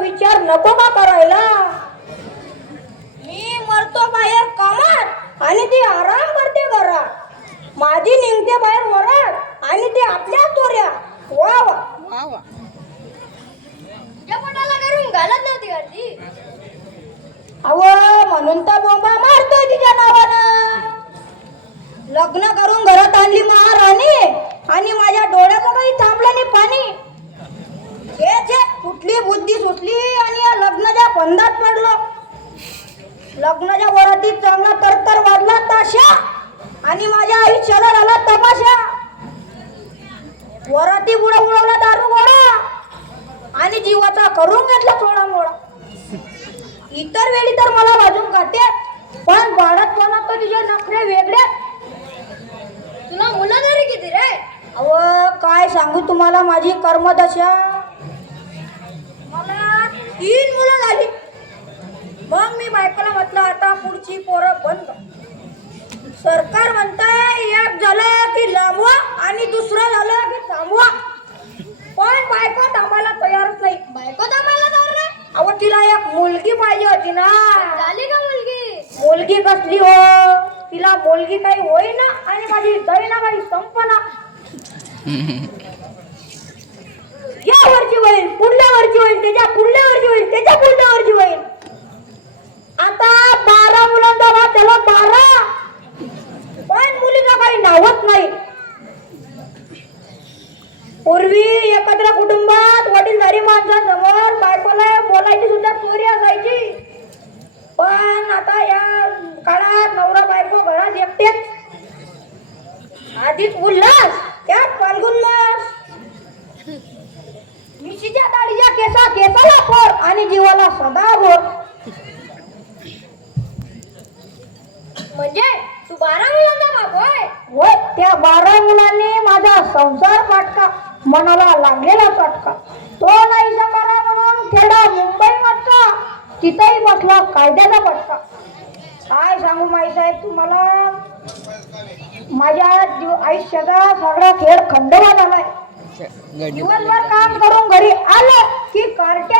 विचार नको का करायला? मी मरतो बाहेर कामात आणि ती आराम करते घरात. माझी निघते बाहेर वरात आणि ती आपल्या चोऱ्या. वा वा वा वा. तुझ्या पोटाला करून घालत नव्हती घरची. अव म्हणून तर बोंबा मारतोय तिच्या नावानं. लग्न करून घरात आणली महाराणी आणि माझ्या डोळ्याचं काही थांबलं नाही पाणी. हे कुठली बुद्धी सुचली आणि या लग्नाच्या बंधात पडलो. लग्नाच्या वरातीत चांगला तरतर वाजला ताशा आणि माझ्या आयुष्याला झाला तमाशा. वराती बुडा उडवला दारू गोळा आणि जीवाचा करून घेतला थोडा मोळा. इतर वेळी तर मला वाजून काढते, पण बाळात कोणात तर तिचे नखरे वेगळे. तुला मुलं तरी किती रे? अव काय सांगू तुम्हाला माझी कर्मदशा. मला 3 मुलं झाली. मग मी बायकोला म्हटलं आता पुढची पोरं बंद. सरकार म्हणताय एक झालं की लांबवा आणि दुसरं झालं की थांबवा. पण बायको थांबायला तयारच नाही. बायको थांबायला तयार नाही? अहो तिला एक मुलगी पाहिजे होती ना. झाली का मुलगी? मुलगी कसली हो? तिला मुलगी काही होईना आणि माझी दैना काही संपना. या वरची होईल, पुढल्या वरची होईल, त्याच्या पुढल्या वरची होईल, त्याच्या पुढल्या वरची होईल. आता 12 मुलांचा भाग त्याला 12. पण मुलीला काही नावच नाही. पूर्वी एकत्र कुटुंबात वडीलधारी माणसांसमोर बायकोला बोलायची सुद्धा चोरी असायची. पण आता या काळात नवरा बायको घरात एकटेच. आधीच उल्हास, त्यात फाल्गुन मास. मिशीच्या दाढीच्या केसाला फोर आणि जीवाला सदा भोर. म्हणजे तू 12 मुलांचा बाप होय? होय, त्या 12 मुलांनी माझा संसार फाटका, मनाला लागलेला चटका. तो नाही करा म्हणून खेडा मुंबई मटका, तिथेही बसला कायद्याचा पटका. काय सांगू माईसाहेब तुम्हाला, माझ्या आयुष्याचा सगळा खेळ खंडोबा झालाय. दिवसभर काम करून घरी आलं की कार्ट्या